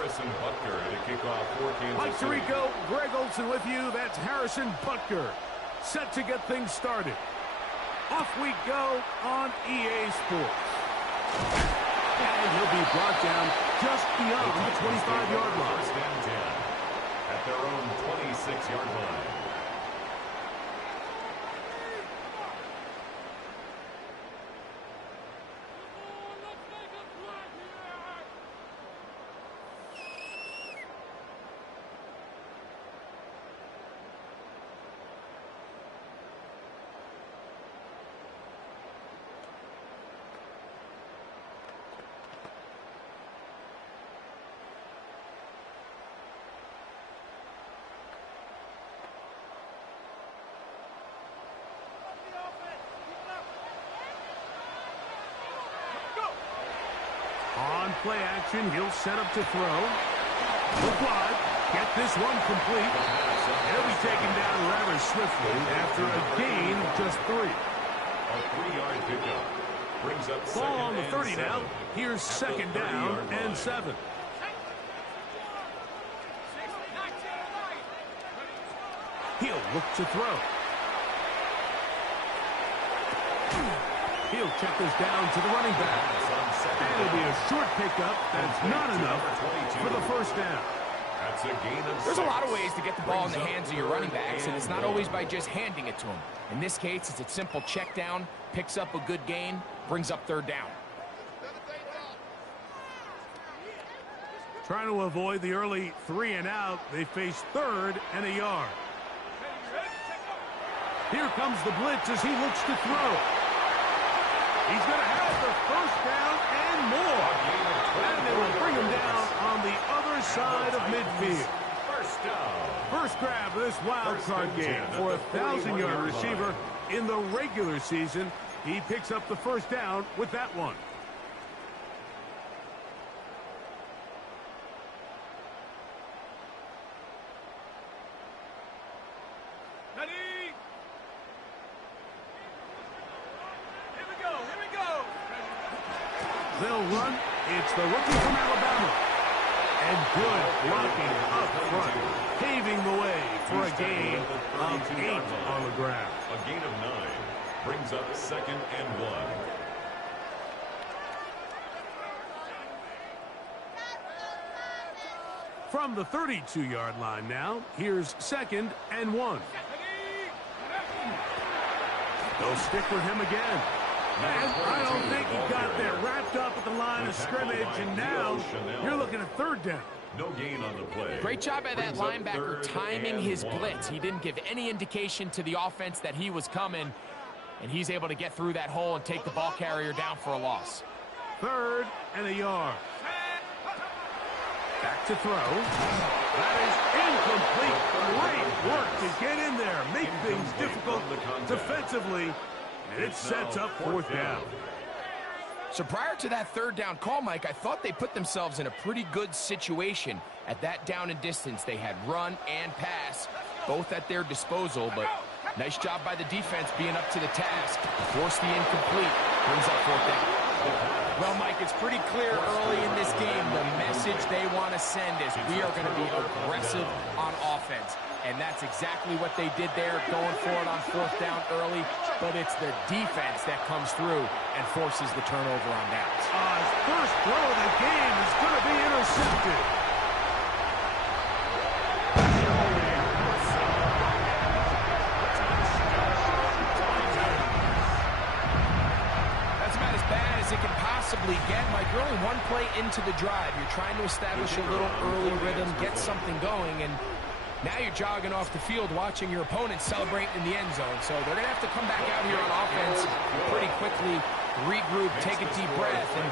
to kick off for Kansas Mike City. Tirico, Greg Olson with you. That's Harrison Butker set to get things started. Off we go on EA Sports. And he'll be brought down just beyond the 25-yard line. First and 10 at their own 26-yard line. On play action, he'll set up to throw. Look wide. Get this one complete. He'll be taken down rather swiftly after a gain of just 3. A 3-yard pickup brings up Ball on the 30 7. now. Here's second down and 7. He'll look to throw. He'll check this down to the running back. And it'll be a short pickup. That's not enough for the first down. That's a gain of 6. There's a lot of ways to get the ball in the hands of your running backs, and it's not always by just handing it to them. In this case, it's a simple check down, picks up a good gain, brings up third down. Trying to avoid the early 3 and out, they face 3rd and a yard. Here comes the blitz as he looks to throw. He's going to have the first down and more. And they will bring him down on the other side of midfield. First down. First grab of this wild card game for a 1,000-yard receiver in the regular season. He picks up the first down with that one. They'll run. It's the rookie from Alabama. And good blocking up front, paving the way for a gain of 8 on the ground. A gain of 9 brings up second and 1. From the 32-yard line now, here's second and 1. They'll stick with him again. And I don't think he got there. Wrapped up at the line of scrimmage, and now you're looking at third down. No gain on the play. Great job by that linebacker timing his blitz. He didn't give any indication to the offense that he was coming, and he's able to get through that hole and take the ball carrier down for a loss. 3rd and a yard. Back to throw. That is incomplete. Great work to get in there. Make things difficult defensively. And it sets up 4th down. So prior to that third down call, Mike, I thought they put themselves in a pretty good situation. At that down and distance, they had run and pass, both at their disposal, but nice job by the defense being up to the task. Force the incomplete, brings up 4th down. Well, Mike, it's pretty clear early in this game the message they want to send is we are going to be aggressive on offense. And that's exactly what they did there, going for it on 4th down early. But it's the defense that comes through and forces the turnover on downs. His first throw of the game is going to be intercepted. That's about as bad as it can possibly get. Mike, you're only one play into the drive. You're trying to establish a little early rhythm, get something going, and now you're jogging off the field watching your opponent celebrate in the end zone. So they're going to have to come back out here on offense pretty quickly, regroup, take a deep breath, and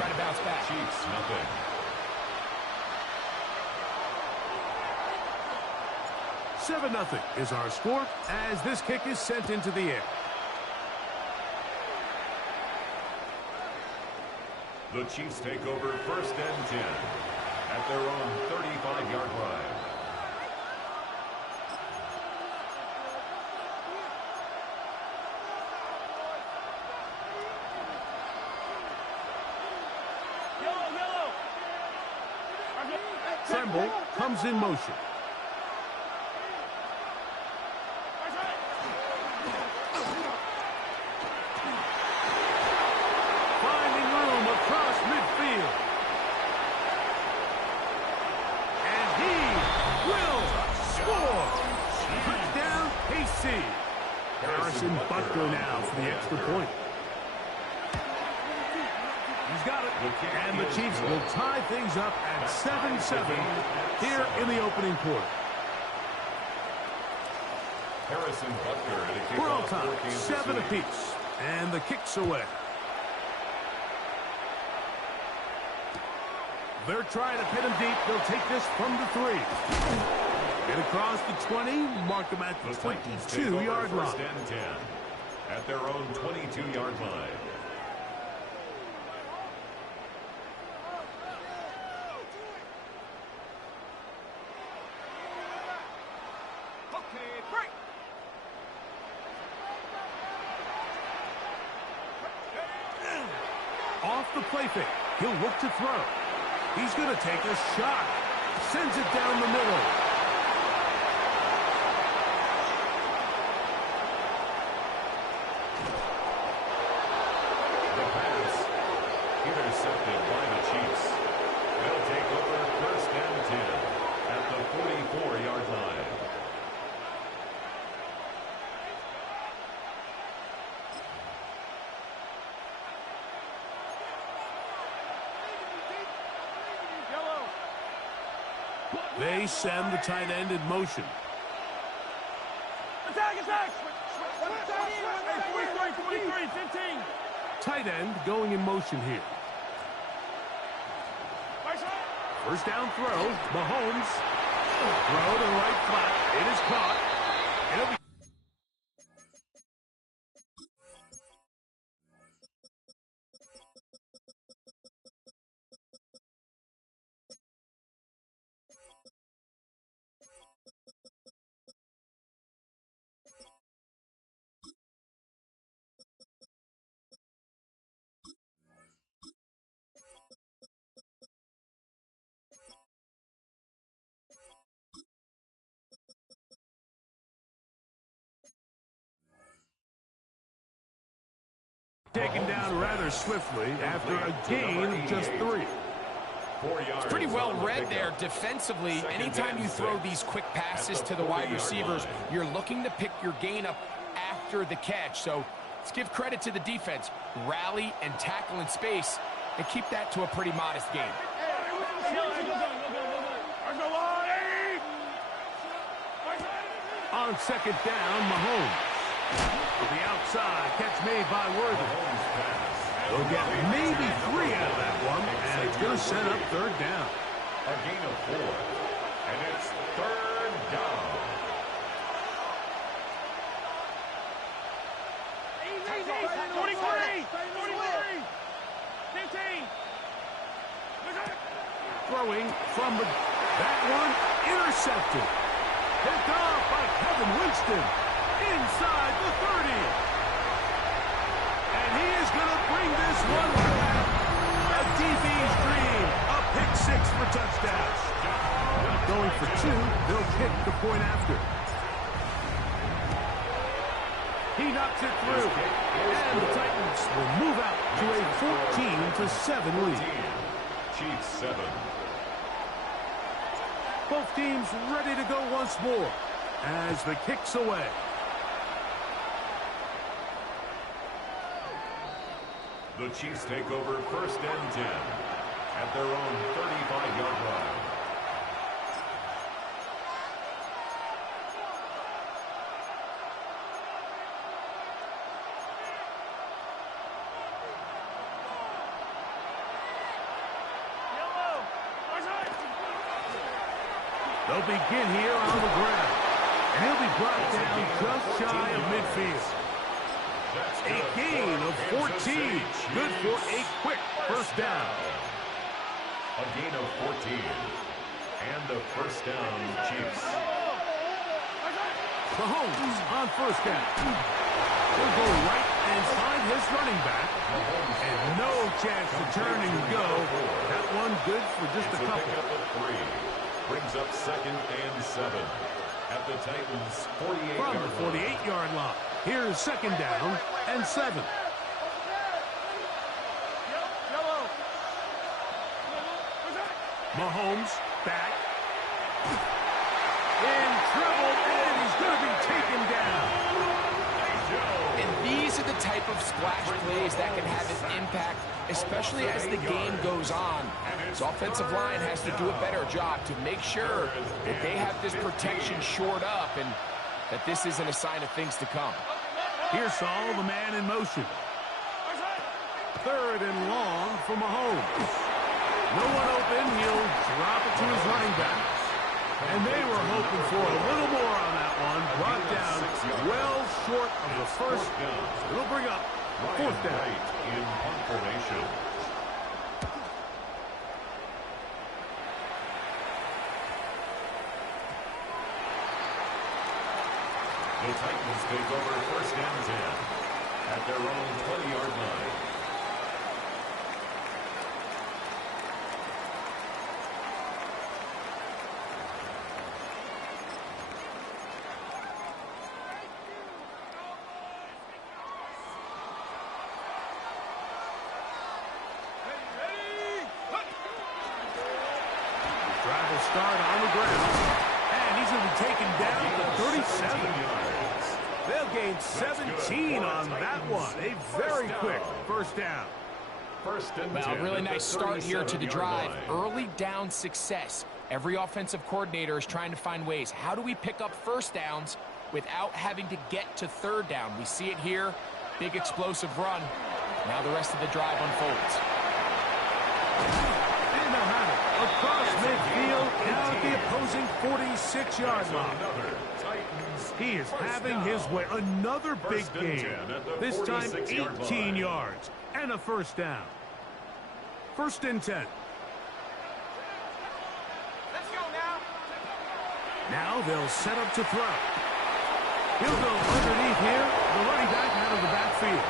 try to bounce back. Chiefs, nothing. $7-0 is our score as this kick is sent into the air. The Chiefs take over first and 10 at their own 35-yard line. trouble comes in motion. Finding room across midfield. And he will score. Touchdown, KC. Harrison Butker now for the extra point. He's got it. And the Chiefs will tie things up at 7-7 here in the opening quarter. Harrison Butker at a kickoff. We're all tied, 7 apiece. And the kick's away. They're trying to pin him deep. They'll take this from the 3. Get across the 20, mark them at the 22-yard line. First and 10 at their own 22-yard line. Off the play fake. He'll look to throw. He's going to take a shot. Sends it down the middle. The pass intercepted by the Chiefs. They'll take over first and 10 at the 44-yard line. They send the tight end in motion. Attack, attack! 43, 15. Tight end going in motion here. First down throw. Mahomes. Throw to the right flat. It is caught. It'll be taken down rather swiftly after a gain of just 3. It's pretty well read there defensively. Anytime you throw these quick passes to the wide receivers, you're looking to pick your gain up after the catch. So let's give credit to the defense. Rally and tackle in space and keep that to a pretty modest gain. On second down, Mahomes. To the outside, catch made by Worthy. They'll get maybe 3 out of that one, and it's going to set up third down. A gain of 4, and it's third down. Easy, 43, 15. Throwing from that one, intercepted. Picked off by Kevin Winston. Inside the 30. And he is going to bring this one back. A DB's dream. A pick 6 for touchdown. Not going for 2. They'll kick the point after. He knocks it through. And the Titans will move out to a 14-7 lead. Chiefs 7. Both teams ready to go once more as the kick's away. The Chiefs take over first and 10 at their own 35-yard line. They'll begin here on the ground. And he'll be brought down just shy of midfield. A gain of 14. Good for a quick first down. A gain of 14. And the first down, Chiefs. Mahomes on first down. He'll go right and find his running back. And no chance to turn and go. That one good for just a couple. Pick up of 3. Brings up 2nd and 7 at the Titans' 48-yard From line. the 48-yard line. Here's 2nd down and 7. Mahomes back. In trouble, and he's going to be taken down. And these are the type of splash plays that can have an impact, especially as the game goes on. His offensive line has to do a better job to make sure that they have this protection shored up and that this isn't a sign of things to come. Here's Saul, the man in motion. 3rd and long for Mahomes. No one open. He'll drop it to his running backs. And they were hoping for a little more on that one. Brought down well short of the first. It'll bring up 4th down. In punt formation. The Titans take over 1st and 10 at their own 20-yard line. Drive will start on the ground. And he's going to be taken down to 37. They'll gain 17 on that one. A very quick 1st down. 1st and 10. Well, a really nice start here to the drive. Early down success. Every offensive coordinator is trying to find ways. How do we pick up 1st downs without having to get to 3rd down? We see it here. Big explosive run. Now the rest of the drive unfolds. And they'll have it across midfield, down at the opposing 46-yard line. He is having his way. Another big game. This time 18 yards and a 1st down. 1st and 10. Let's go now. Now they'll set up to throw. He'll go underneath here. The running back out of the backfield.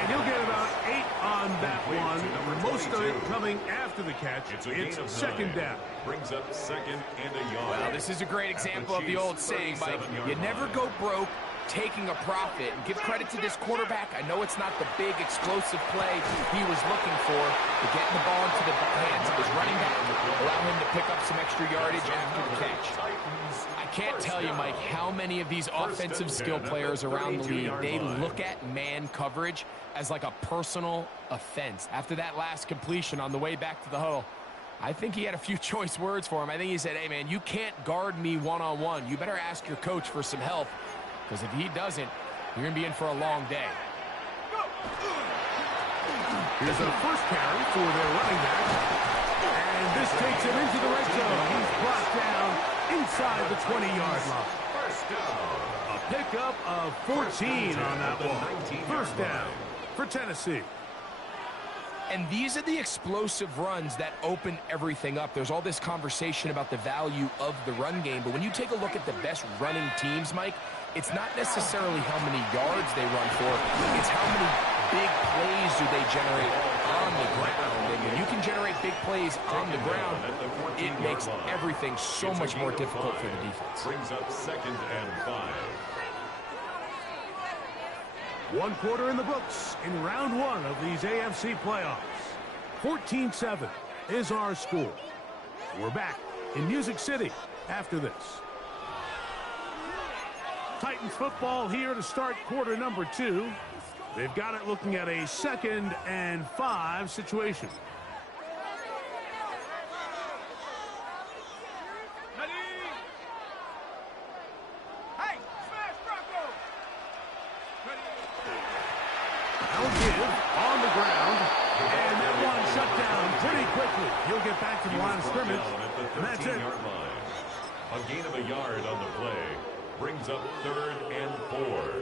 And he'll get about 8 on that one. Most of it coming after the catch. It's 2nd down. Brings up 2nd and a yard. Well, this is a great example of the old saying, Mike. You never go broke taking a profit. And give credit to this quarterback. I know it's not the big explosive play he was looking for, but getting the ball into the hands of his running back allow him to pick up some extra yardage after the catch. I can't tell you, Mike, how many of these offensive skill players around the league, they look at man coverage as like a personal offense. After that last completion on the way back to the huddle, I think he had a few choice words for him. I think he said, hey, man, you can't guard me one-on-one. You better ask your coach for some help, because if he doesn't, you're going to be in for a long day. Here's a 1st carry for their running back. And this takes him into the red zone. He's brought down inside the 20-yard line. 1st down. A pickup of 14 on that one. 1st down for Tennessee. And these are the explosive runs that open everything up. There's all this conversation about the value of the run game, but when you take a look at the best running teams, Mike, it's not necessarily how many yards they run for, it's how many big plays do they generate on the ground. And when you can generate big plays on the ground, it makes everything so much more difficult for the defense. Brings up 2nd and 5. 1 quarter in the books in round 1 of these AFC playoffs. 14-7 is our score. We're back in Music City after this. Titans football here to start quarter number 2. They've got it looking at a 2nd and 5 situation. I'll give on the ground, and that one shut down pretty quickly. He'll get back to the line of scrimmage, and that's it. A gain of a yard on the play brings up 3rd and 4.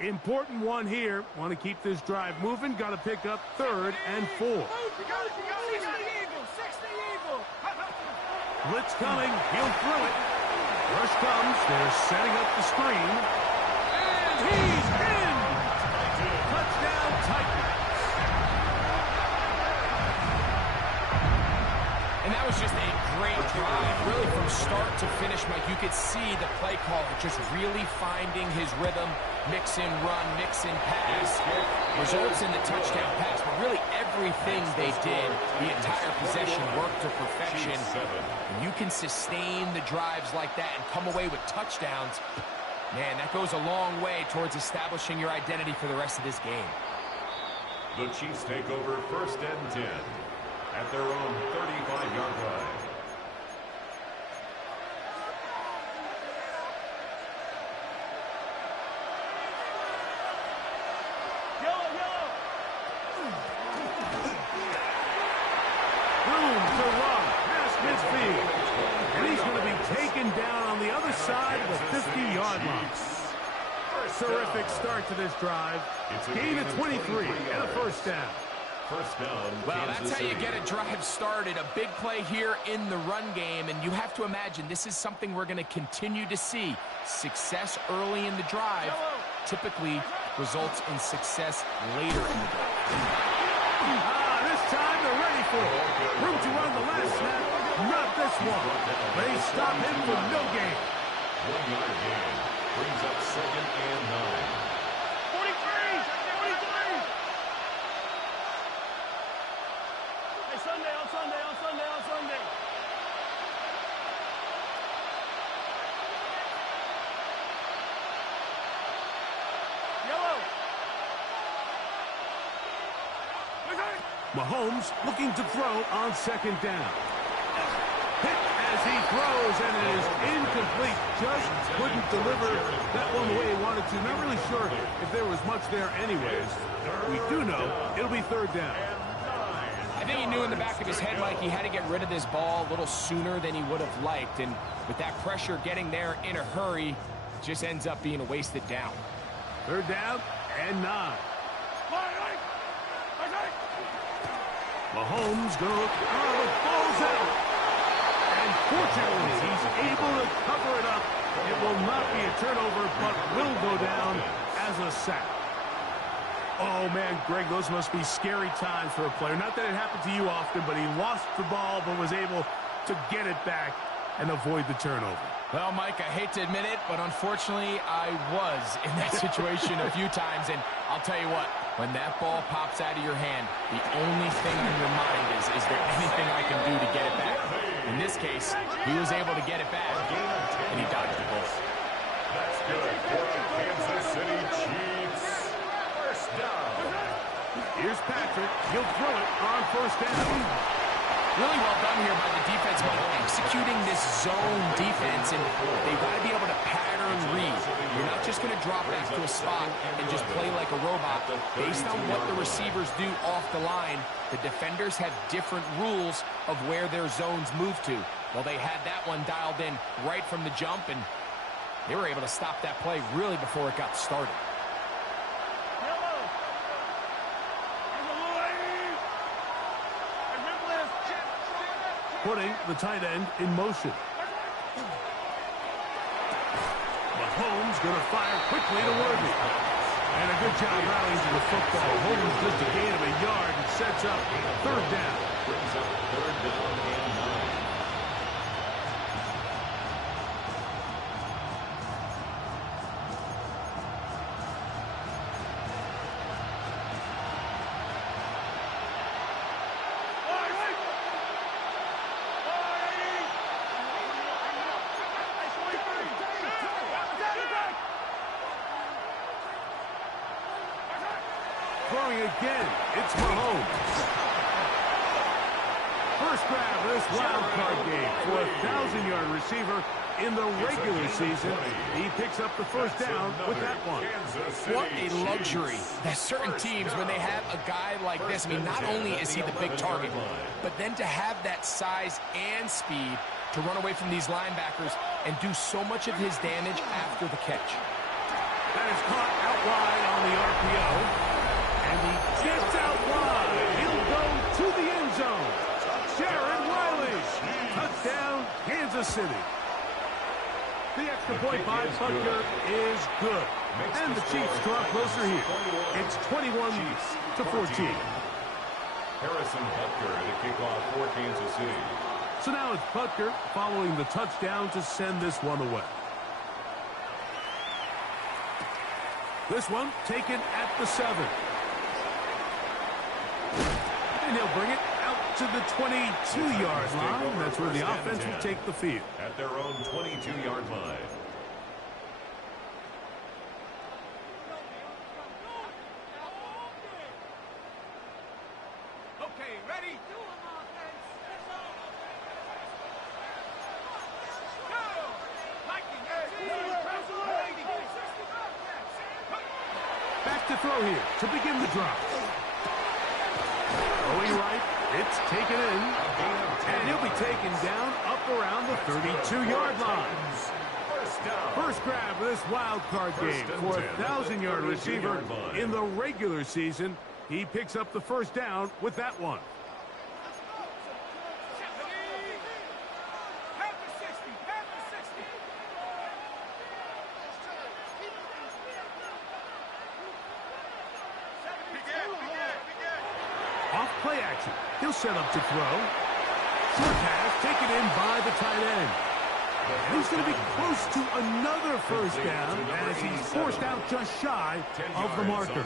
Important one here. Want to keep this drive moving. Got to pick up 3rd and 4. Blitz coming. He'll throw it. Rush comes. They're setting up the screen. And he's in! Touchdown, Titans. And that was just a great drive, really from start to finish, Mike. You could see the play caller just really finding his rhythm, mix in run, mix in pass, results in the touchdown pass. But really everything they did, the entire possession worked to perfection. And you can sustain the drives like that and come away with touchdowns. Man, that goes a long way towards establishing your identity for the rest of this game. The Chiefs take over 1st and 10 at their own 35-yard line. Room to run past midfield. And he's going to be taken down on the other side of the 50-yard line. Terrific start to this drive. Gain of 23 and a first down. First down, Well, Kansas that's how you City. get a drive started. A big play here in the run game, and you have to imagine this is something we're going to continue to see. Success early in the drive typically results in success later in the drive. This time they're ready for it. Room to run the last snap. Not this one. They stop him for no gain. 1-yard gain brings up 2nd and 9. 43! 43! Hey, Sunday, on Sunday, on Sunday, on Sunday. Yellow! Mahomes looking to throw on 2nd down. Hit as he throws, and it is incomplete. Just couldn't deliver that one the way he wanted to. Not really sure if there was much there anyways. We do know it'll be 3rd down. I think he knew in the back of his head, Mike, he had to get rid of this ball a little sooner than he would have liked. And with that pressure getting there in a hurry, it just ends up being a wasted down. 3rd down and 9. Mahomes going to look. Oh, the ball's out. And fortunately, he's able to cover it up. It will not be a turnover, but will go down as a sack. Oh, man, Greg, those must be scary times for a player. Not that it happened to you often, but he lost the ball but was able to get it back and avoid the turnover. Well, Mike, I hate to admit it, but unfortunately, I was in that situation a few times. And I'll tell you what, when that ball pops out of your hand, the only thing on your mind is there anything I can do to get it back? In this case, he was able to get it back, and he dodged the bullet. That's good for the Kansas City Chiefs. First down. Here's Patrick. He'll throw it on 1st down. Really well done here by the defense, Mike, executing this zone defense, and they've got to be able to pattern read. You're not just going to drop back to a spot and just play like a robot. Based on what the receivers do off the line, the defenders have different rules of where their zones move to. Well, they had that one dialed in right from the jump, and they were able to stop that play really before it got started. Putting the tight end in motion. Mahomes going to fire quickly to Worthy. And a good job rallying to the football. Holding just a gain of a yard and sets up 3rd down. Brings up 3rd down and 9. Throwing again, it's Mahomes. First grab of this wild card game for a 1,000-yard receiver in the regular season. He picks up the first down with that one. What a luxury that certain teams, when they have a guy like this, I mean, not only is he the big target, but then to have that size and speed to run away from these linebackers and do so much of his damage after the catch. That is caught out wide on the RPO. And he gets out wide. He'll go to the end zone. Jared Wiley. Touchdown, Kansas City. The extra point by Butker is good. And the Chiefs draw closer here. It's 21 to 14. Harrison Butker to kick off for Kansas City. So now it's Butker following the touchdown to send this one away. This one taken at the 7. And he'll bring it out to the 22-yard line. That's where the offense will take the field. At their own 22-yard line. Okay, ready? Back to throw here to begin the drop. Going right, it's taken in, and he'll be taken down up around the 32-yard line. First grab of this wild card game for a 1,000-yard receiver in the regular season. He picks up the first down with that one. Off play action. He'll set up to throw. Short pass taken in by the tight end. And he's going to be close to another first down as he's forced out just shy of the marker.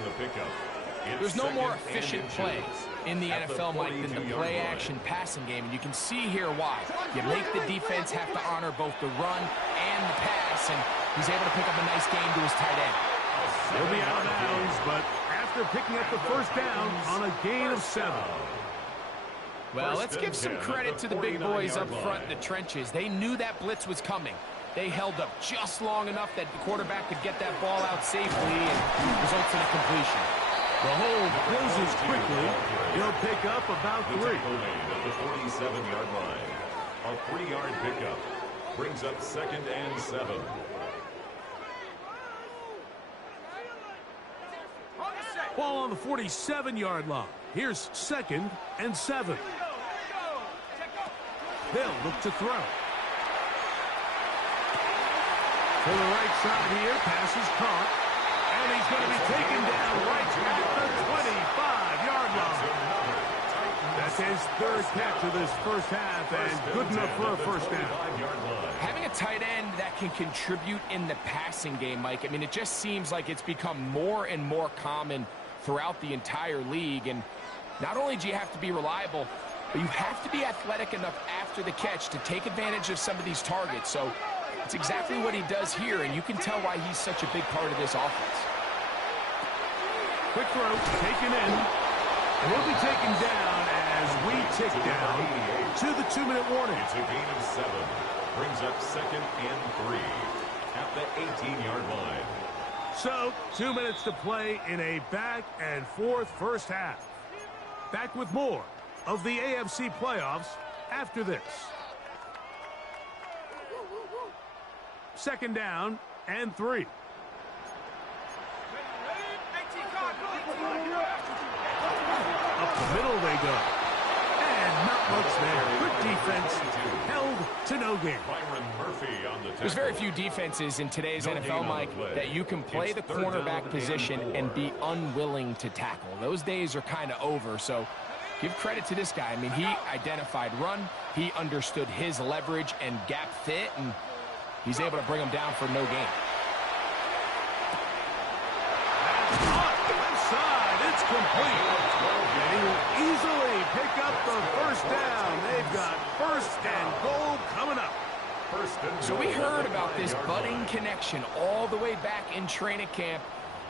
There's no more efficient play in the NFL, Mike, than the play-action passing game, and you can see here why. You make the defense have to honor both the run and the pass, and he's able to pick up a nice game to his tight end. He'll be out of bounds, but after picking up the first down on a gain of 7. Well, let's give some credit to the big boys up front in the trenches. They knew that blitz was coming. They held up just long enough that the quarterback could get that ball out safely and results in a completion. The hold closes quickly. He'll pick up about 3. At the 47-yard line. A 3-yard pickup brings up 2nd and 7. Ball on the 47-yard line. Here's 2nd and 7. They'll look to throw. To the right side here, pass is caught. And he's going to be taken down right at the 25-yard line. That's his 3rd catch of this first half, and good enough for a first down. Having a tight end that can contribute in the passing game, Mike, I mean, it just seems like it's become more and more common throughout the entire league. And not only do you have to be reliable, but you have to be athletic enough after the catch to take advantage of some of these targets. So it's exactly what he does here, and you can tell why he's such a big part of this offense. Quick throw, taken in. And he'll be taken down as we tick down to the 2-minute warning. It's a gain of 7. Brings up 2nd and 3 at the 18-yard line. So, 2 minutes to play in a back-and-forth first half. Back with more of the AFC playoffs after this. 2nd down and 3. Up the middle they go. And not much there. Good defense. Held to no gain. There's very few defenses in today's NFL, Mike, that you can play the cornerback position and be unwilling to tackle. Those days are kind of over, so give credit to this guy. I mean, he identified run, he understood his leverage and gap fit, and he's able to bring him down for no gain. Left side, it's complete. And he will easily pick up the first down. They've got 1st and goal coming up. So we heard about this budding connection all the way back in training camp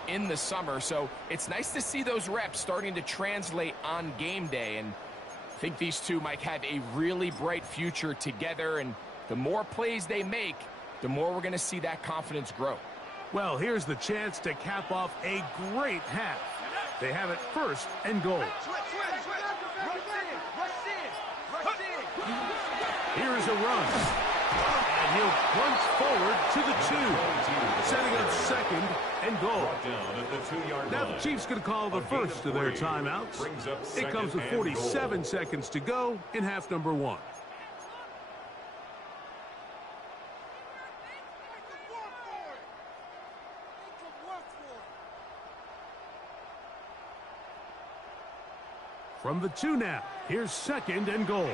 in the summer. So it's nice to see those reps starting to translate on game day. And I think these two might have a really bright future together. And the more plays they make, the more we're going to see that confidence grow. Well, here's the chance to cap off a great half. They have it 1st and goal. Here's a run. And he'll plunge forward to the 2. Setting up 2nd and goal. Now the Chiefs going to call the first of their timeouts. It comes with 47 seconds to go in half number 1. From the 2 now, here's 2nd and goal.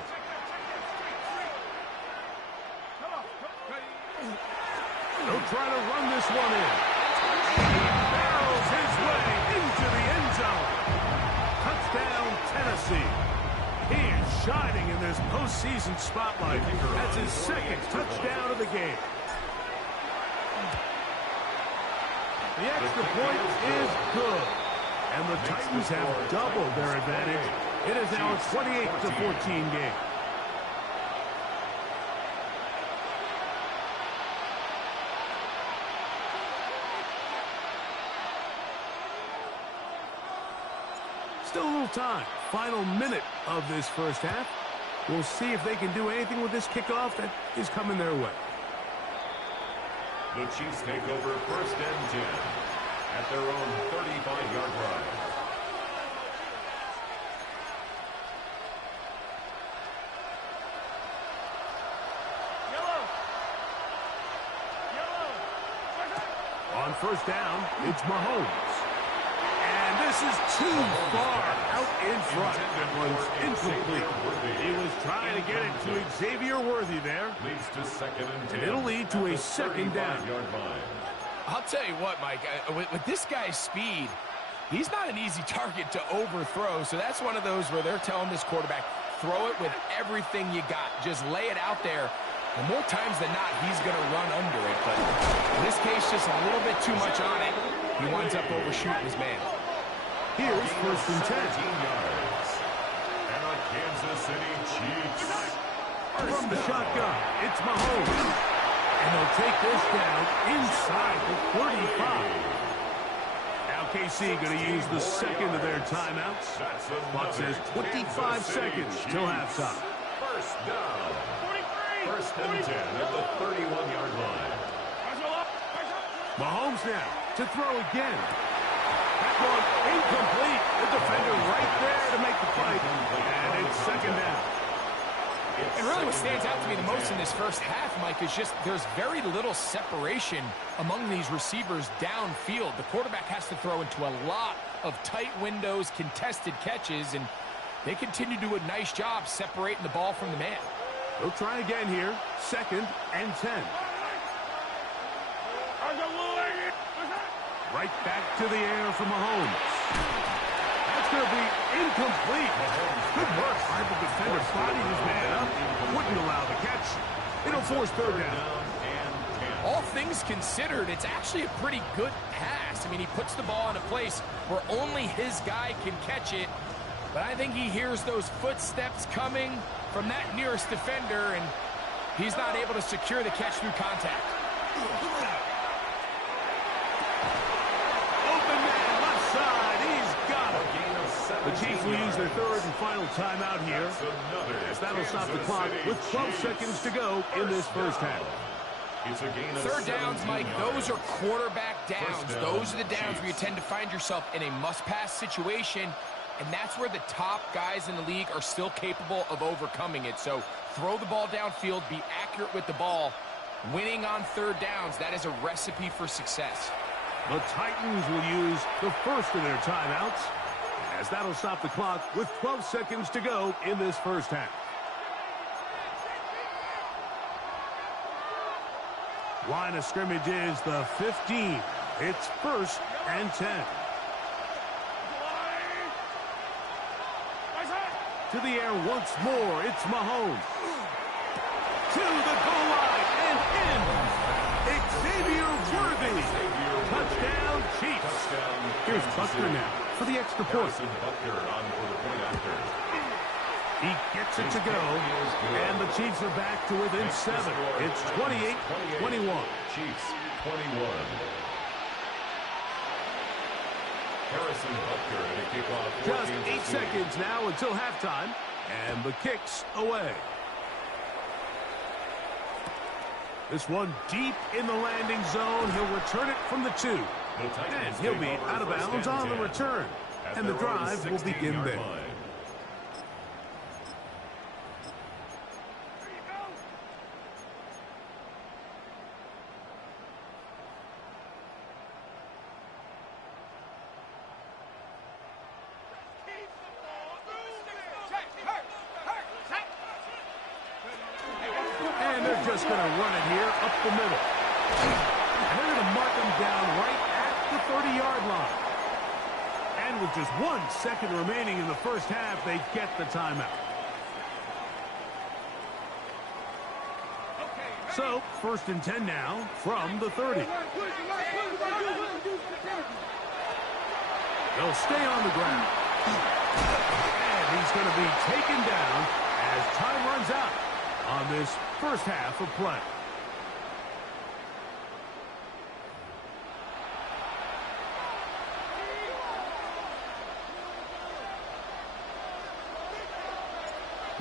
They'll try to run this one in. Barrels his way into the end zone. Touchdown, Tennessee. He is shining in this postseason spotlight. That's his 2nd touchdown of the game. The extra point is good. And the Titans have doubled their advantage. It is now a 28-14 game. Still a little time. Final minute of this first half. We'll see if they can do anything with this kickoff that is coming their way. The Chiefs take over 1st and 10 at their own 35-yard line. On 1st down, it's Mahomes. And this is too far out in front. That one's incomplete. He was trying to get it to Xavier Worthy there. Leads to 2nd and 10. And it'll lead to a 2nd down. I'll tell you what, Mike, with this guy's speed, he's not an easy target to overthrow. So that's one of those where they're telling this quarterback, throw it with everything you got. Just lay it out there. And more times than not, he's going to run under it. But in this case, just a little bit too much on it. He winds up overshooting his man. Here's 1st and 10. yards. And the Kansas City Chiefs. From the shotgun, it's Mahomes. And they'll take this down inside the 35. Now KC going to use the 2nd of their timeouts. Clock says 25 seconds till halftime. 1st down. 1st and 10 at the 31-yard line. Mahomes now to throw again. That one incomplete. The defender right there to make the fight. And it's 2nd down. And really what stands out to me the most in this first half, Mike, is just there's very little separation among these receivers downfield. The quarterback has to throw into a lot of tight windows, contested catches, and they continue to do a nice job separating the ball from the man. They'll try again here. 2nd and 10. Right back to the air for Mahomes. That's going to be incomplete. Good work by the defender. Bodied his man up. Wouldn't allow the catch. It'll force 3rd down. All things considered, it's actually a pretty good pass. I mean, he puts the ball in a place where only his guy can catch it. But I think he hears those footsteps coming from that nearest defender, and he's not able to secure the catch through contact. Open man, left side. He's got it. The Chiefs will use their 3rd and final timeout here, as that'll stop the clock with 12 seconds to go in this first half. 3rd downs, Mike, those are quarterback downs. Those are the downs where you tend to find yourself in a must-pass situation, and that's where the top guys in the league are still capable of overcoming it. So throw the ball downfield, be accurate with the ball. Winning on 3rd downs, that is a recipe for success. The Titans will use the 1st of their timeouts, as that'll stop the clock with 12 seconds to go in this first half. Line of scrimmage is the 15. It's 1st and 10. To the air once more, it's Mahomes. To the goal line and in. Xavier Worthy. Touchdown, Chiefs. Here's Buckner now for the extra point. He gets it to go, and the Chiefs are back to within 7. It's 28-21. Chiefs 21. Harrison Butker and a kickoff. Just 8 seconds now until halftime, and the kick's away. This one deep in the landing zone. He'll return it from the 2. And he'll be out of bounds on the return. And the drive will begin there. just going to run it here up the middle. And they're going to mark him down right at the 30-yard line. And with just 1 second remaining in the first half, they get the timeout. So, 1st and 10 now from the 30. They'll stay on the ground. And he's going to be taken down as time runs out on this first half of play.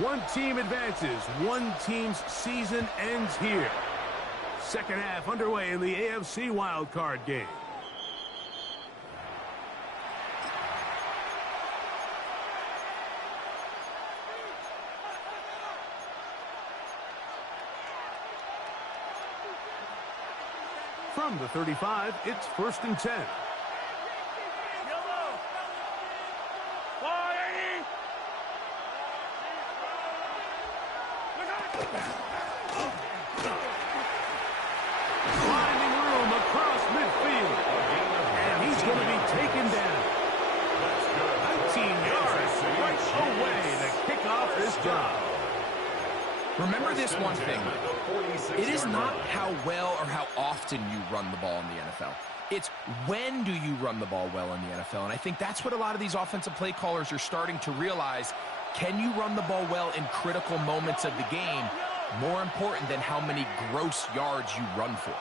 One team advances. One team's season ends here. Second half underway in the AFC wildcard game. From the 35, it's 1st and 10. Finding room across midfield. And he's going to be taken down. 19 yards right away to kick off this job. Remember this one thing. It is not how well or how often you run the ball in the NFL. It's when do you run the ball well in the NFL. And I think that's what a lot of these offensive play callers are starting to realize. Can you run the ball well in critical moments of the game? More important than how many gross yards you run for.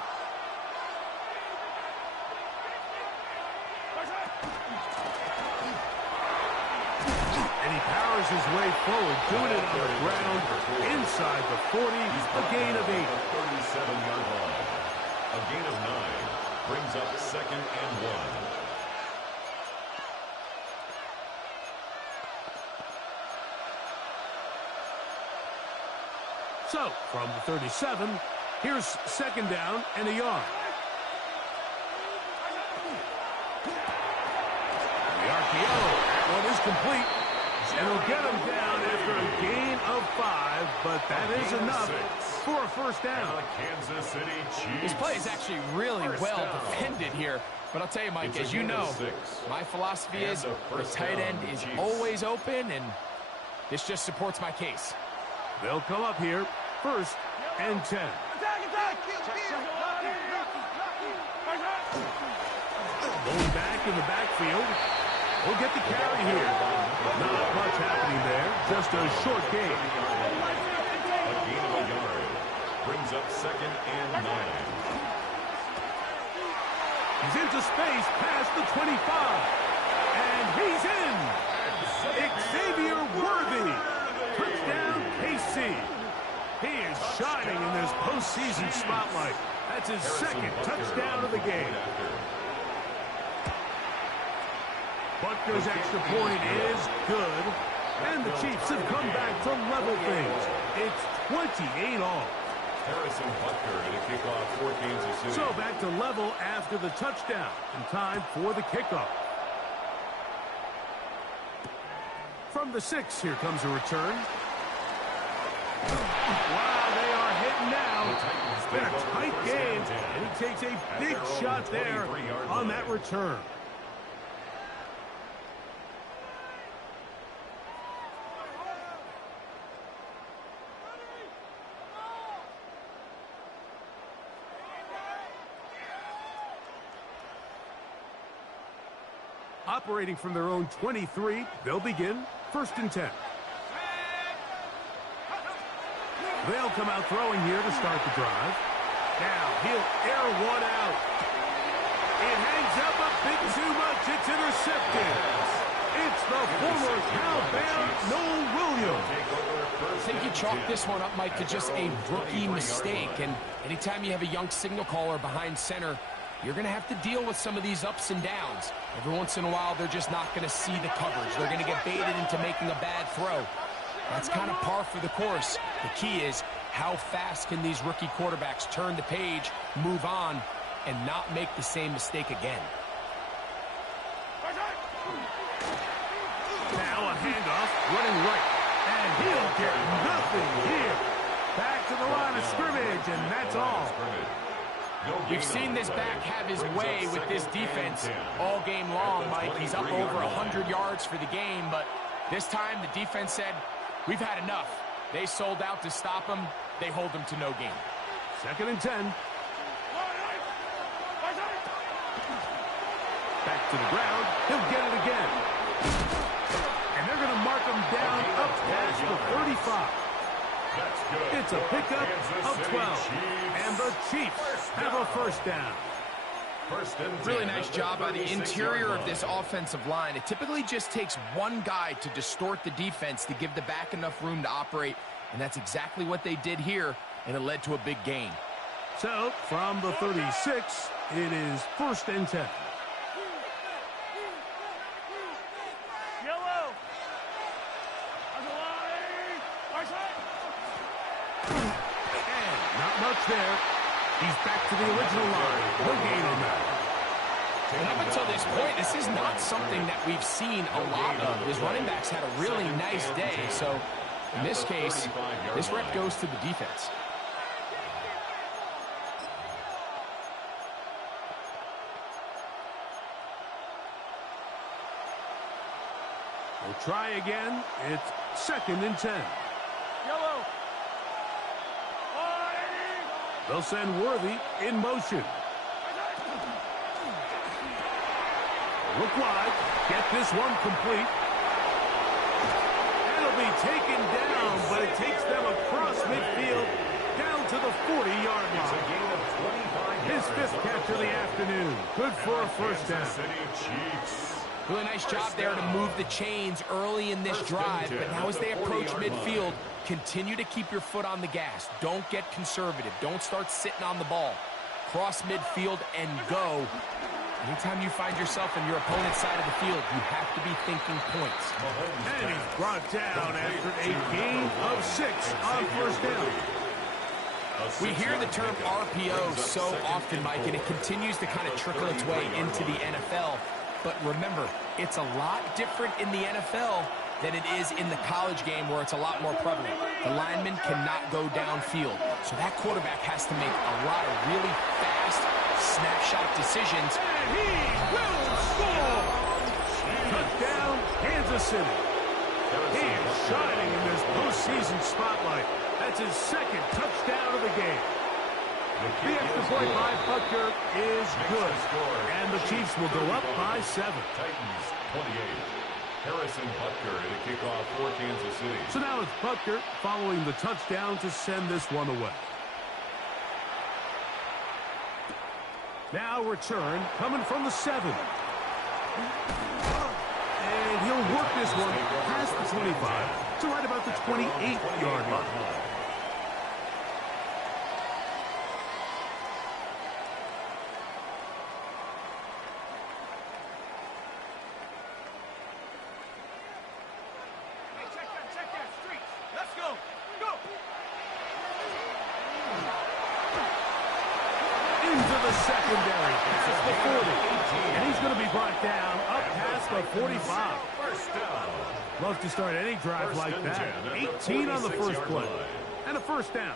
And he powers his way forward, doing it on the ground, inside the 40, a gain of 8. 37-yard line. A gain of 9 brings up 2nd and 1. So, from the 37, here's 2nd down and a yard. The RPO, that one is complete. And he'll get him down after a gain of 5, but that is enough for a 1st down. Kansas City Chiefs. This play is actually really well defended here. But I'll tell you, Mike, as you know, my philosophy is the tight end is always open, and this just supports my case. They'll come up here, 1st and 10. Going back in the backfield. We'll get the carry here. Not much happening there. Just a short gain. A gain of a yard. Brings up 2nd and 9. He's into space past the 25. And he's in. Xavier Worthy. Touchdown, KC. He is shining in this postseason spotlight. That's his 2nd touchdown of the game. Butker's extra point is good. And the Chiefs have come back to level things. It's 28 all. Harrison Butker in a kickoff for Kansas City. So back to level after the touchdown. And time for the kickoff. From the 6, here comes a return. Wow, they are hitting now. It's been a tight game. And he takes a big shot there on that return. Operating from their own 23, they'll begin 1st and 10. They'll come out throwing here to start the drive. Now he'll air one out. It hangs up a bit too much. It's intercepted. It's the former Cal-bound Noel Williams. I think you chalk this one up, Mike, to just a rookie mistake. And anytime you have a young signal caller behind center, you're going to have to deal with some of these ups and downs. Every once in a while, they're just not going to see the coverage. They're going to get baited into making a bad throw. That's kind of par for the course. The key is how fast can these rookie quarterbacks turn the page, move on, and not make the same mistake again. Now a handoff running right. And he'll get nothing here. Back to the line of scrimmage, and that's all. We've seen this back have his way with this defense all game long, Mike. He's up over 100 yards for the game, but this time the defense said, we've had enough. They sold out to stop him. They hold him to no gain. 2nd and 10. Back to the ground. He'll get it again. And they're going to mark him down up past the 35. It's a pickup of 12. And the Chiefs have a first down. Really nice job by the interior of this offensive line. It typically just takes one guy to distort the defense to give the back enough room to operate, and that's exactly what they did here, and it led to a big gain. So, from the 36, it is 1st and 10. Yellow. And not much there. He's back to the original line. No gain on that. And up until this point, this is not something that we've seen a lot of. His running backs had a really nice day. So, in this case, this rep goes to the defense. We'll try again. It's 2nd and 10. Yellow. They'll send Worthy in motion. Look wide. Get this one complete. It'll be taken down, but it takes them across midfield down to the 40-yard line. His 5th catch of the afternoon. Good for a first down. Really nice job there to move the chains early in this drive, but now as they approach midfield, continue to keep your foot on the gas. Don't get conservative. Don't start sitting on the ball. Cross midfield and go. Anytime you find yourself on your opponent's side of the field, you have to be thinking points. And he's brought down after a gain of 6 on first down. We hear the term RPO so often, Mike, and it continues to kind of trickle its way into the NFL. But remember, it's a lot different in the NFL than it is in the college game where it's a lot more prevalent. The lineman cannot go downfield. So that quarterback has to make a lot of really fast snapshot decisions. And he will score! Touchdown, Kansas City. He is shining in this postseason spotlight. That's his 2nd touchdown of the game. The extra point by Butker is good. And the Chiefs will go up by 7. Titans 28. Harrison Butker in a kickoff for Kansas City. So now it's Butker following the touchdown to send this one away. Now return coming from the 7. And he'll work this one past the 25 to right about the 28-yard line. Secondary, past the 40, and he's going to be brought down up past the 45. Love to start any drive like that. 18 on the first play, and a first down.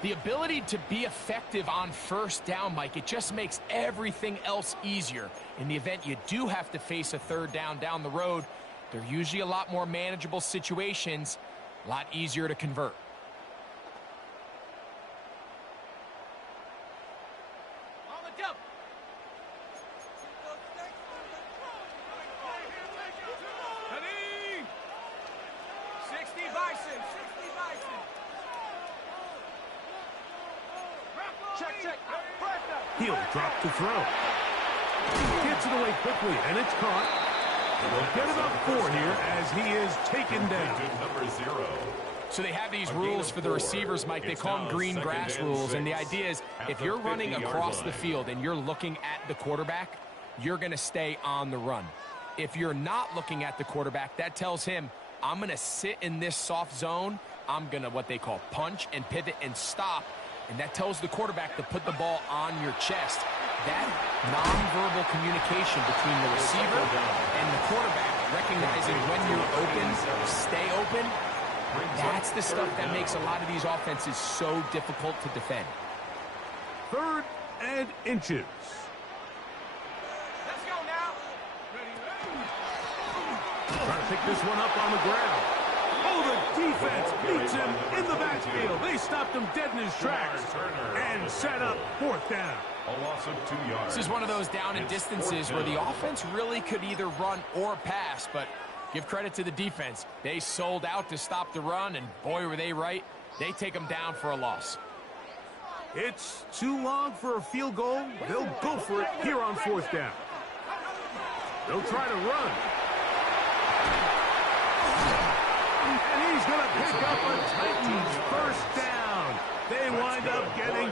The ability to be effective on first down, Mike, it just makes everything else easier. In the event you do have to face a 3rd down the road, they're usually a lot more manageable situations, a lot easier to convert. He'll drop to throw. He gets it away quickly, and it's caught. We'll get about 4 here as he is taken down. Number 0. So they have these rules for the receivers, Mike. They call them green grass rules, and the idea is if you're running across the field and you're looking at the quarterback, you're going to stay on the run. If you're not looking at the quarterback, that tells him, I'm going to sit in this soft zone. I'm going to what they call punch and pivot and stop. And that tells the quarterback to put the ball on your chest. That nonverbal communication between the receiver and the quarterback, recognizing when you're open, stay open, That's the stuff that makes a lot of these offenses so difficult to defend. 3rd and inches. Let's go now. Trying to pick this one up on the ground. Oh, the defense beats him in the backfield. They stopped him dead in his tracks and set up 4th down. A loss of 2 yards. This is one of those down and distances where the offense really could either run or pass, but give credit to the defense. They sold out to stop the run, and boy, were they right. They take them down for a loss. It's too long for a field goal. They'll go for it here on 4th down. They'll try to run. And he's going to pick up a Titans 1st down. They wind up getting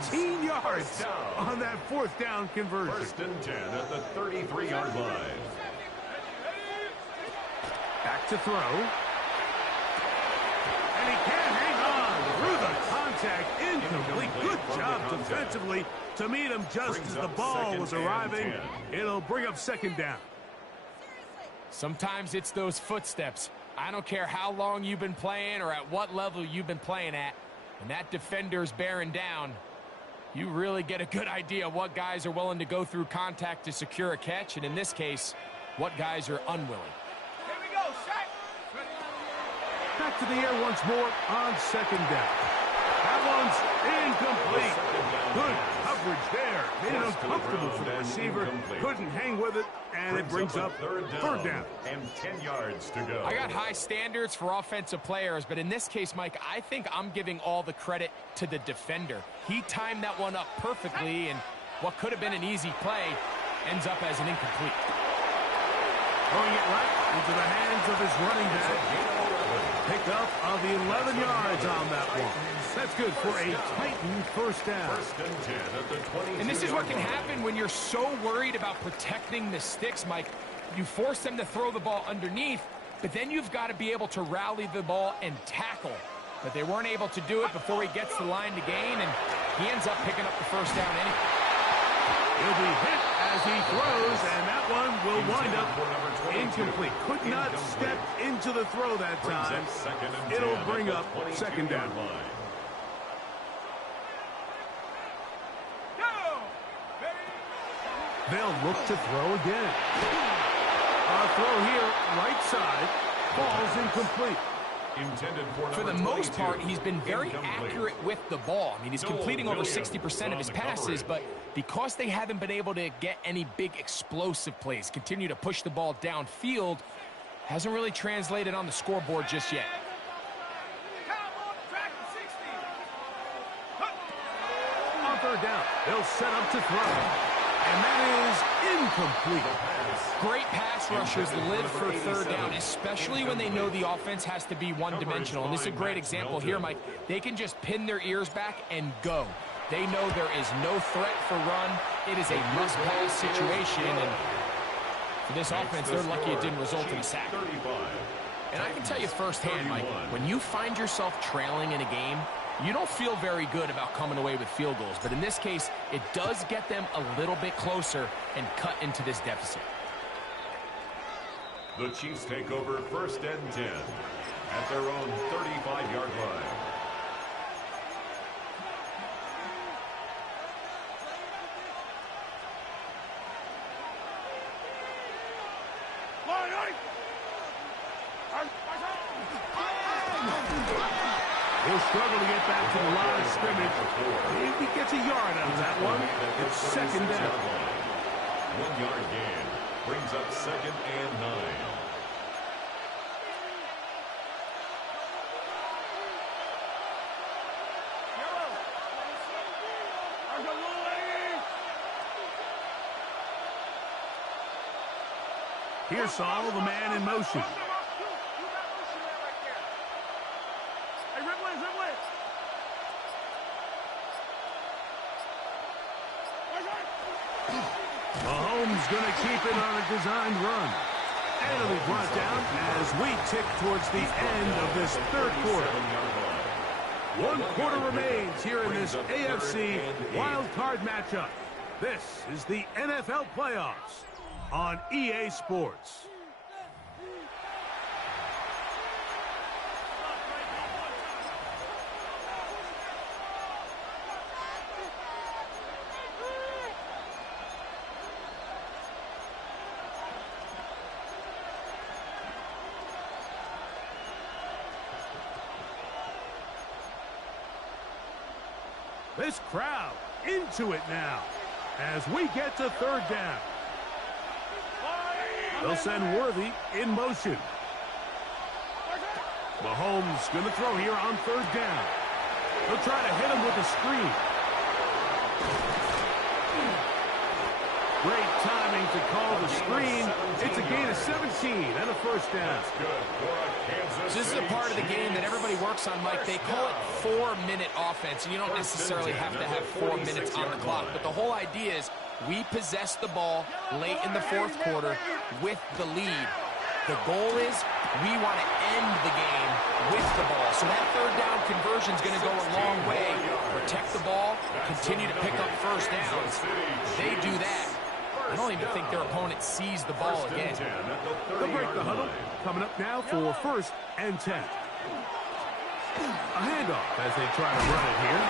13 yards on that 4th down conversion. 1st and 10 at the 33-yard line. Back to throw. And he can't hang on through the contact. Incomplete. Good job defensively to meet him just as the ball was arriving. It'll bring up 2nd down. Sometimes it's those footsteps. I don't care how long you've been playing or at what level you've been playing at. When that defender's bearing down, you really get a good idea what guys are willing to go through contact to secure a catch, and in this case, what guys are unwilling. Here we go, set. Back to the air once more on 2nd down. That one's incomplete. Good coverage there. Made it uncomfortable for the receiver. Couldn't hang with it, and it brings up 3rd down. And 10 yards to go. I got high standards for offensive players, but in this case, Mike, I think I'm giving all the credit to the defender. He timed that one up perfectly, and what could have been an easy play ends up as an incomplete. Throwing it right into the hands of his running back. Pick up of 11 yards on that one. That's good for a Titan 1st down. 1st and 10 at the 20. And this is what can happen when you're so worried about protecting the sticks, Mike. You force them to throw the ball underneath, but then you've got to be able to rally the ball and tackle. But they weren't able to do it before he gets the line to gain, and he ends up picking up the 1st down anyway. He'll be hit as he throws, and that one will wind up incomplete. Could not step into the throw that time. It'll bring up 2nd down. They'll look to throw again. A throw here, right side, falls incomplete. For the most part, he's been very accurate with the ball. I mean, he's completing over 60% of his passes, but because they haven't been able to get any big explosive plays, continue to push the ball downfield, hasn't really translated on the scoreboard just yet. On 3rd down, they'll set up to throw. And that is incomplete. Great pass rushers live for 3rd down, especially when they know the offense has to be one-dimensional. And this is a great example here, Mike. They can just pin their ears back and go. They know there is no threat for run. It is a must-pass situation, and for this offense, they're lucky it didn't result in a sack. And I can tell you firsthand, Mike, when you find yourself trailing in a game, you don't feel very good about coming away with field goals. But in this case, it does get them a little bit closer and cut into this deficit. The Chiefs take over 1st and 10 at their own 35-yard line. He'll struggle to get back to the line of scrimmage. If he gets a yard out of that one, it's 2nd down. 1-yard gain brings up 2nd and 9. Here's Saul, the man in motion. Mahomes going to keep it on a designed run. And it'll be brought down as we tick towards the end of this 3rd quarter. 1 quarter remains here in this AFC wild card matchup. This is the NFL playoffs on EA Sports. This crowd into it now as we get to third down. They'll send Worthy in motion. Mahomes going to throw here on third down. They'll try to hit him with a screen. Great timing to call the screen. It's a gain of 17 and a first down. This is a part of the game that everybody works on, Mike. They call it 4-minute offense, and you don't necessarily have to have 4 minutes on the clock. But the whole idea is we possess the ball late in the fourth quarter with the lead. The goal is we want to end the game with the ball. So that third down conversion is going to go a long way. Protect the ball, continue to pick up first downs. They do that. I don't even think their opponent sees the ball again. They'll break the huddle. Coming up now for first and 10. A handoff as they try to run it here.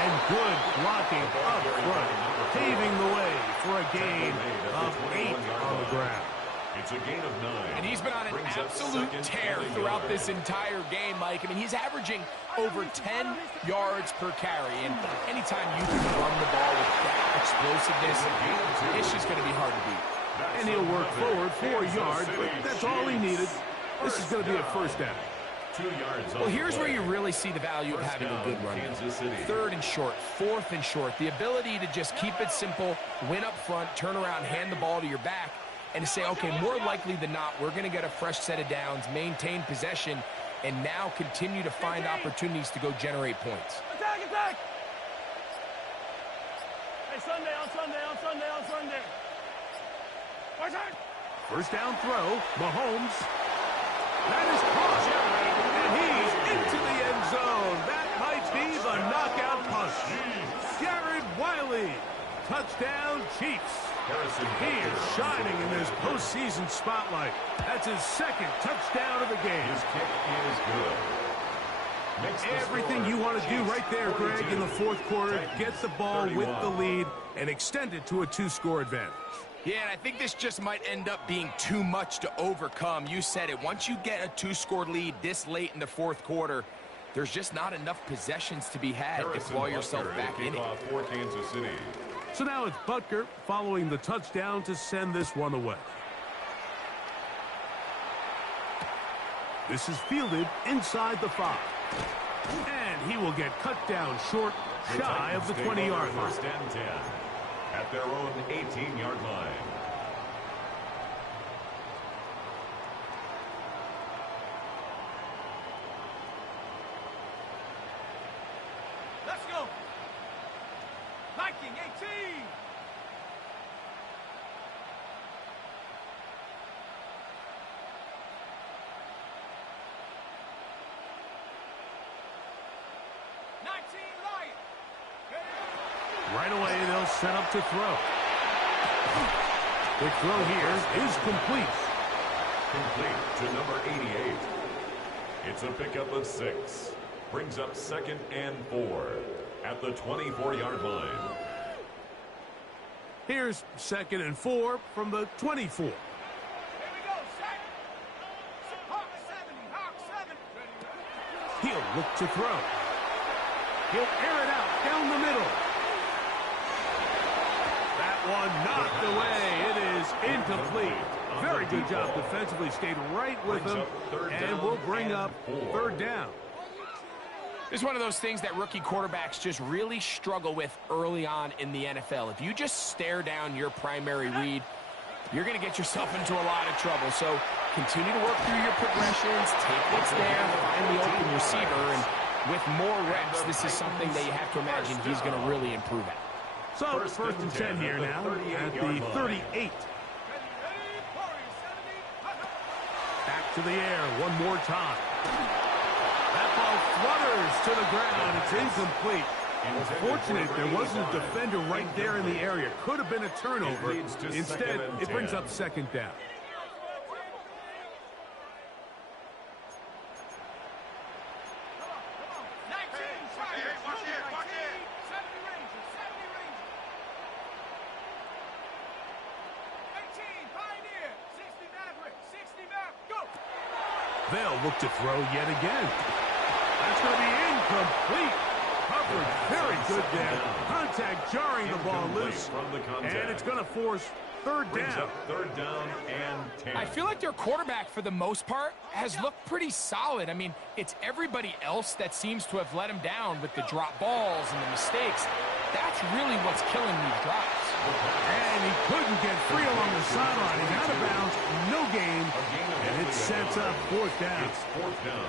And good blocking up front, paving the way for a gain of 8 on the ground. It's a gain of 9. And he's been on an absolute tear throughout this entire game, Mike. I mean, he's averaging over 10 yards per carry. And anytime you can run the ball with that explosiveness, it's just going to be hard to beat. And he'll work forward 4 yards, but that's all he needed. This is going to be a first down. 2 yards. Well, here's where you really see the value of having a good run. Third and short, fourth and short. The ability to just keep it simple, win up front, turn around, hand the ball to your back, and to say, okay, more likely than not, we're going to get a fresh set of downs, maintain possession, and now continue to find opportunities to go generate points. Attack, attack! Hey, Sunday, on Sunday, on Sunday, on Sunday. First down throw, Mahomes. That is caught, and he's into the end zone. That might be the knockout punch. Jared Wiley, touchdown Chiefs. He is shining in this postseason spotlight. That's his second touchdown of the game. His kick is good. Everything you want to do right there, Greg, in the fourth quarter. Get the ball with the lead and extend it to a 2-score advantage. Yeah, and I think this just might end up being too much to overcome. You said it. Once you get a 2-score lead this late in the fourth quarter, there's just not enough possessions to be had to claw yourself back in it. For Kansas City. So now it's Butker following the touchdown to send this one away. This is fielded inside the 5. And he will get cut down short, shy of the 20-yard line. First and 10 at their own 18-yard line. Let's go. Viking 18. Right away, they'll set up to throw. The throw here is complete. Complete to number 88. It's a pickup of 6. Brings up second and 4 at the 24-yard line. Here's second and 4 from the 24. Here we go, set. Hawk 7. He'll look to throw. He'll air it out down the middle. That one knocked away. It is incomplete. Very good job defensively. Stayed right with him. And will bring up third down. It's one of those things that rookie quarterbacks just really struggle with early on in the NFL. If you just stare down your primary read, you're going to get yourself into a lot of trouble. So continue to work through your progressions, take what's there, find the open receiver, and with more reps, this is something that you have to imagine he's going to really improve at. So first and 10 here now at the 38. Back to the air one more time. That ball flutters to the ground. It's incomplete. Unfortunate there wasn't a defender right there in the area. Could have been a turnover. Instead, it brings up second down. They'll look to throw yet again. That's going to be incomplete. covered very good there. Contact jarring the ball loose. And it's going to force third down. Third down and 10. I feel like their quarterback, for the most part, has looked pretty solid. I mean, it's everybody else that seems to have let him down with the drop balls and the mistakes. That's really what's killing these drives. And he couldn't get free along the sideline. He's out of bounds, no gain, and it sets up fourth down. It's fourth down.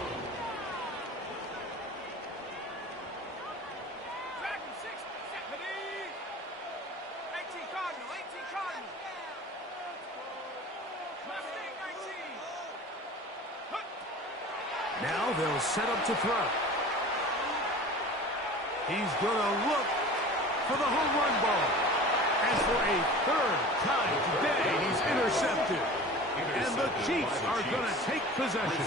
Now they'll set up to throw. He's going to look for the home run ball. And for a third time today, he's intercepted. And the Chiefs are going to take possession.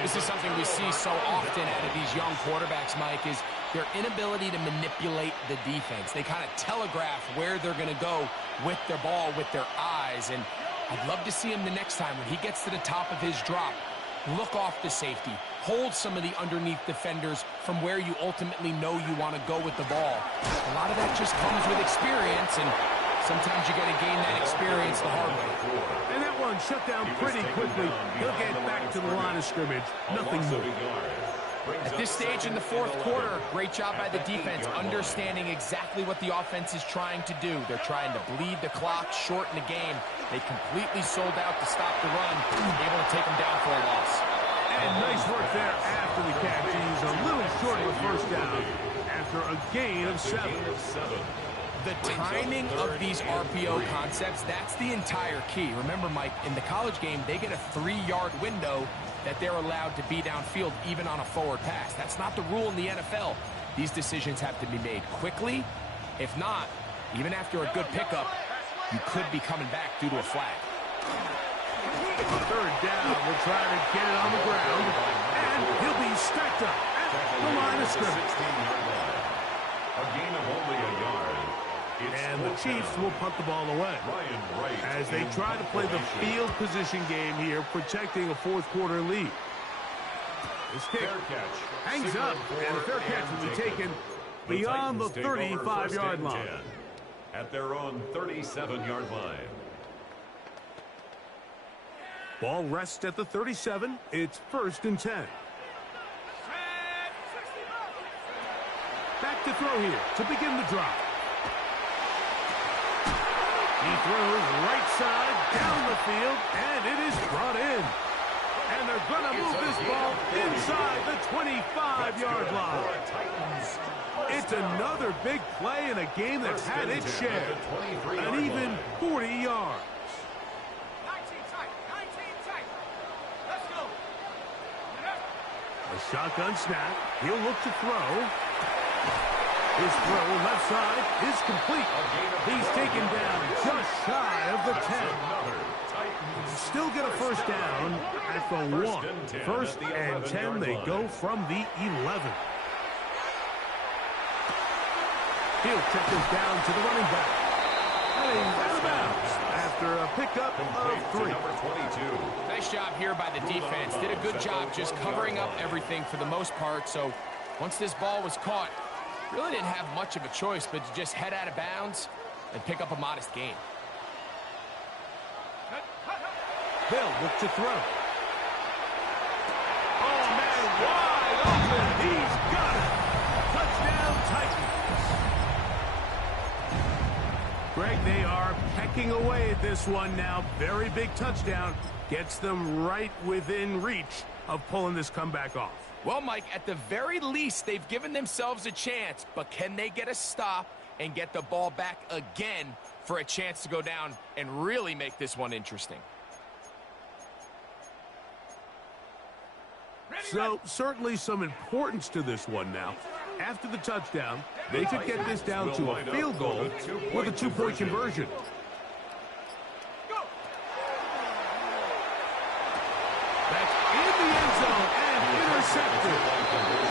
This is something we see so often out of these young quarterbacks, Mike, is their inability to manipulate the defense. They kind of telegraph where they're going to go with their ball, with their eyes. And I'd love to see him the next time when he gets to the top of his drop. Look off the safety. Hold some of the underneath defenders from where you ultimately know you want to go with the ball. A lot of that just comes with experience, and sometimes you got to gain that experience the hard way. And that one shut down pretty quickly. He'll get back to the line of scrimmage. Nothing more. At this stage in the fourth quarter, great job by the defense, understanding exactly what the offense is trying to do. They're trying to bleed the clock, shorten the game. They completely sold out to stop the run, able to take them down for a loss. And nice work there after the catch. He's a little short of a first down after a gain of 7. The timing of these RPO concepts, that's the entire key. Remember, Mike, in the college game, they get a 3-yard window that they're allowed to be downfield even on a forward pass. That's not the rule in the NFL. These decisions have to be made quickly. If not, even after a good pickup, you could be coming back due to a flag. Third down, we'll try to get it on the ground, and he'll be stacked up at the line of scrimmage. A gain of only a yard. And the Chiefs will punt the ball away as they try to play the field position game here, protecting a fourth quarter lead. This kick hangs up, and the fair catch will be taken beyond the 35-yard line. At their own 37-yard line. Ball rests at the 37. It's 1st and 10. Back to throw here to begin the drive. He throws right side down the field, and it is brought in. And they're going to move this ball inside the 25-yard line. It's another big play in a game that's had its share. An even 40 yards. 19 tight. Let's go. A shotgun snap. He'll look to throw. His throw left side is complete. He's taken down just shy of the 10. Still get a first down at the 1. 1st and 10, they go from the 11. He'll check this down to the running back. Heading out of bounds after a pickup of 3. Nice job here by the defense. Did a good job just covering up everything for the most part. So once this ball was caught, really didn't have much of a choice but to just head out of bounds and pick up a modest gain. They'll look to throw. Oh, man, wide open. He's got it. Touchdown, Titans. Greg, they are pecking away at this one now. Very big touchdown. Gets them right within reach of pulling this comeback off. Well, Mike, at the very least, they've given themselves a chance, but can they get a stop and get the ball back again for a chance to go down and really make this one interesting? So, certainly some importance to this one now. After the touchdown, they could get this down to a field goal with a 2-point conversion. That's in the end zone and intercepted.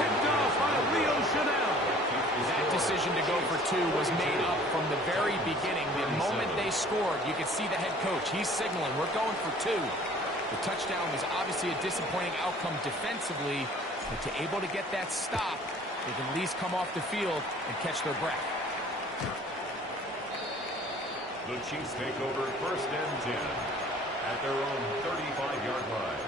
Picked off by Leo Chanel. That decision to go for 2 was made up from the very beginning. The moment they scored, you could see the head coach. He's signaling, we're going for 2. The touchdown was obviously a disappointing outcome defensively, but to able to get that stop they can at least come off the field and catch their breath. The Chiefs take over 1st and 10 at their own 35-yard line.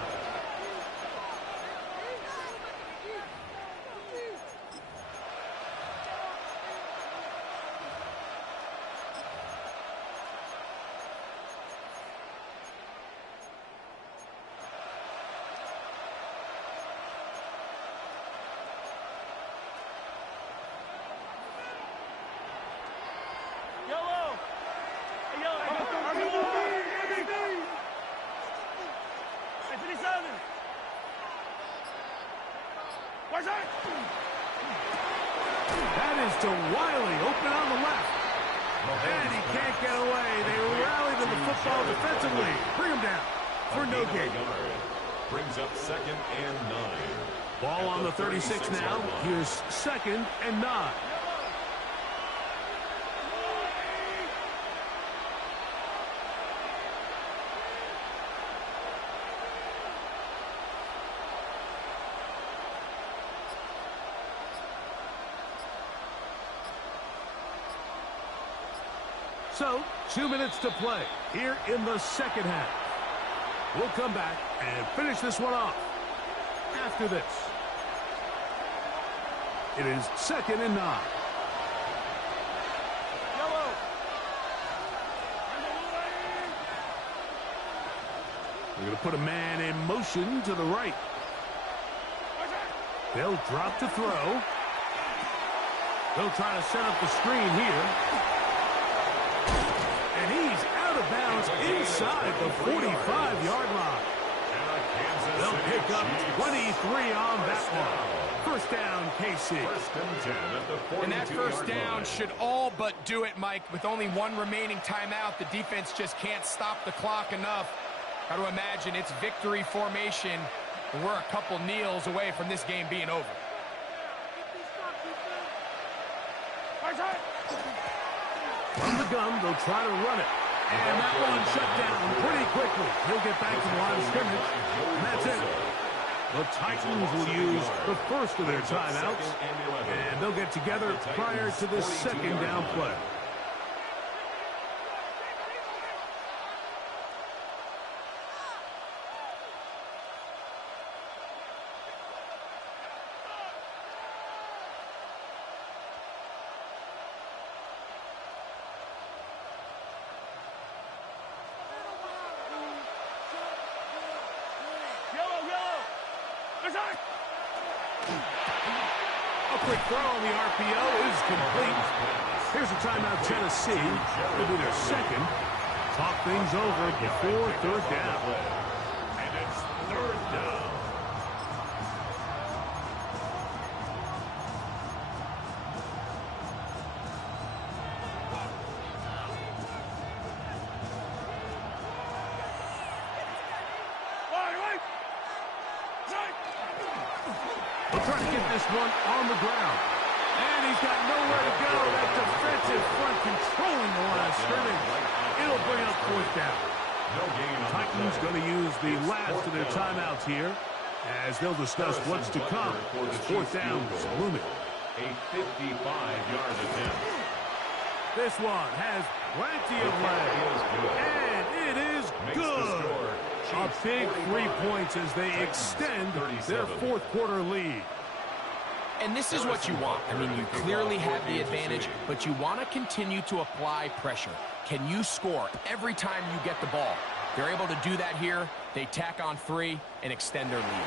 That is to Wiley, open on the left. And he can't get away. They rally to the football defensively. Bring him down for no gain. Brings up 2nd and 9. Ball on the 36 now. Here's 2nd and 9. So, 2 minutes to play here in the second half. We'll come back and finish this one off after this. It is 2nd and 9. We're going to put a man in motion to the right. They'll drop to throw. They'll try to set up the screen here. And he's out of bounds inside the 45-yard line. They'll pick up 23 on that one. 1st down, KC. 1st and 10 at the 42-yard line. And that 1st down should all but do it, Mike. With only one remaining timeout, the defense just can't stop the clock enough. Got to imagine it's victory formation. And we're a couple kneels away from this game being over. From the gun, they'll try to run it. And that one shut down pretty quickly. He'll get back to the line of scrimmage. And that's it. The Titans will use the first of their timeouts. And they'll get together prior to the 2nd down play. A quick throw on the RPO is complete. Here's a timeout, Tennessee. It'll be their 2nd. Talk things over before 3rd down. And it's 3rd down. They'll try to get this one on the ground. And he's got nowhere to go. That defensive front controlling the line of scrimmage. It'll bring up 4th down. Titans going to use the last of their timeouts here as they'll discuss what's to come. 4th down is looming. A 55-yard attempt. This one has plenty of legs. And it is good. A big 3 points as they extend their 4th quarter lead. And this is what you want. I mean, you clearly have the advantage, but you want to continue to apply pressure. Can you score every time you get the ball? They're able to do that here. They tack on 3 and extend their lead.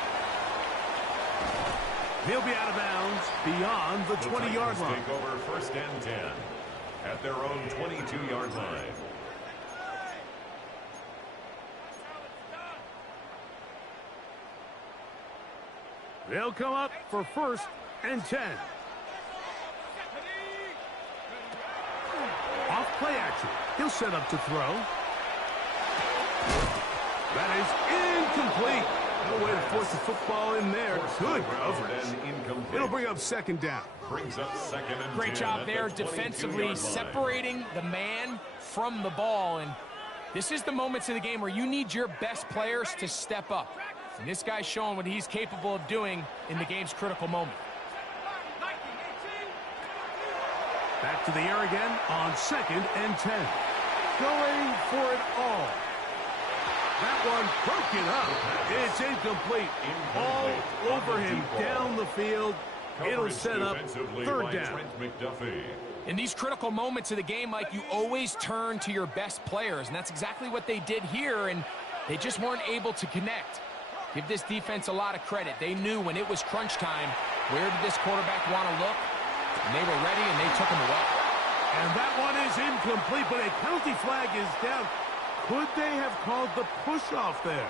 He'll be out of bounds beyond the 20-yard line. Take over 1st and 10 at their own 22-yard line. They'll come up for 1st and 10. Off play action. He'll set up to throw. That is incomplete. No way to force the football in there. Good coverage. It'll bring up 2nd down. Brings up 2nd and 10. Great job there defensively, separating the man from the ball. And this is the moments in the game where you need your best players to step up. And this guy's showing what he's capable of doing in the game's critical moment. Back to the air again on 2nd and 10. Going for it all. That one broken up. It's incomplete. All over him down the field. It'll set up 3rd down. In these critical moments of the game, Mike, you always turn to your best players, and that's exactly what they did here, and they just weren't able to connect. Give this defense a lot of credit. They knew when it was crunch time, where did this quarterback want to look? And they were ready, and they took him away. And that one is incomplete, but a penalty flag is down. Could they have called the push-off there?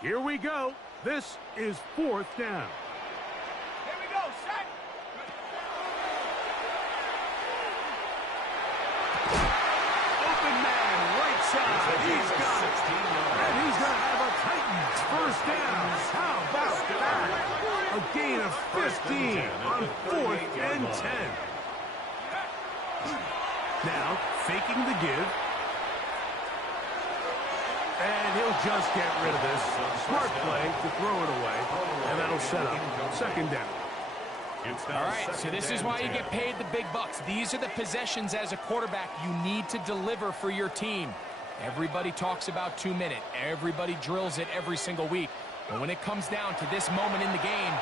Here we go. This is 4th down. Here we go, set. Open man, right side. He's got it. And he's going to have a Titans 1st down. How about that? A gain of 15 on 4th and 10. Now, faking the give. And he'll just get rid of this. Smart play to throw it away. And that'll set up 2nd down. All right, so this is why you get paid the big bucks. These are the possessions as a quarterback you need to deliver for your team. Everybody talks about 2-minute. Everybody drills it every single week. But when it comes down to this moment in the game,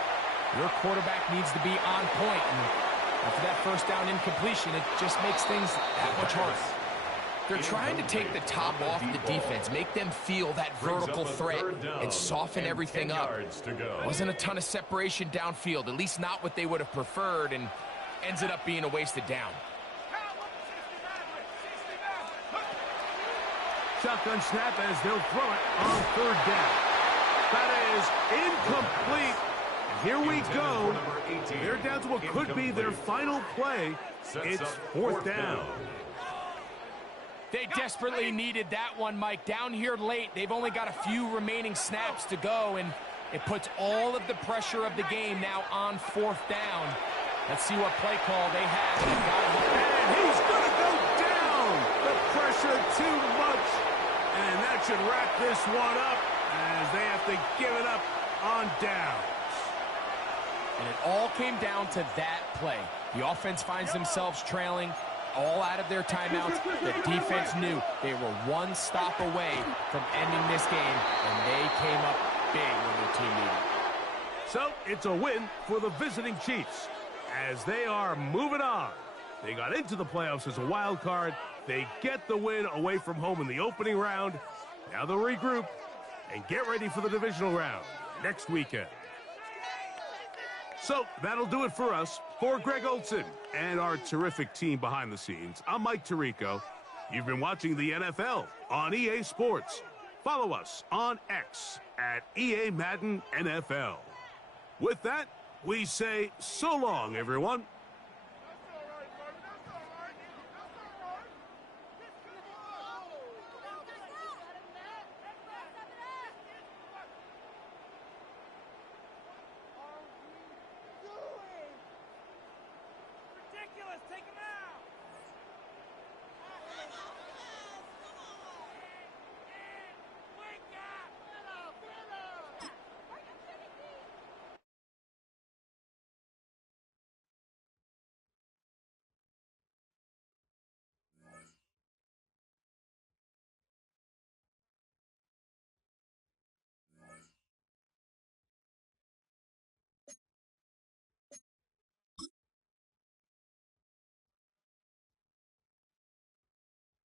your quarterback needs to be on point. And after that 1st down incompletion, it just makes things that much harder. They're trying to take the top off the defense, make them feel that vertical threat, and soften everything up. Wasn't a ton of separation downfield, at least not what they would have preferred, and ends it up being a wasted down. Shotgun snap as they'll throw it on 3rd down. That is incomplete. Here we go. They're down to what could be their final play. It's 4th down. They desperately needed that one, Mike. Down here late, they've only got a few remaining snaps to go, and it puts all of the pressure of the game now on 4th down. Let's see what play call they have. And he's going to go down. The pressure too much. And that should wrap this one up as they have to give it up on downs. And it all came down to that play. The offense finds themselves trailing, all out of their timeouts. The defense knew they were one stop away from ending this game, and they came up big when their team needed it. So it's a win for the visiting Chiefs as they are moving on. They got into the playoffs as a wild card. They get the win away from home in the opening round. Now they'll regroup and get ready for the divisional round next weekend. So that'll do it for us. For Greg Olson and our terrific team behind the scenes, I'm Mike Tirico. You've been watching the NFL on EA Sports. Follow us on X at EA Madden NFL. With that, we say so long, everyone.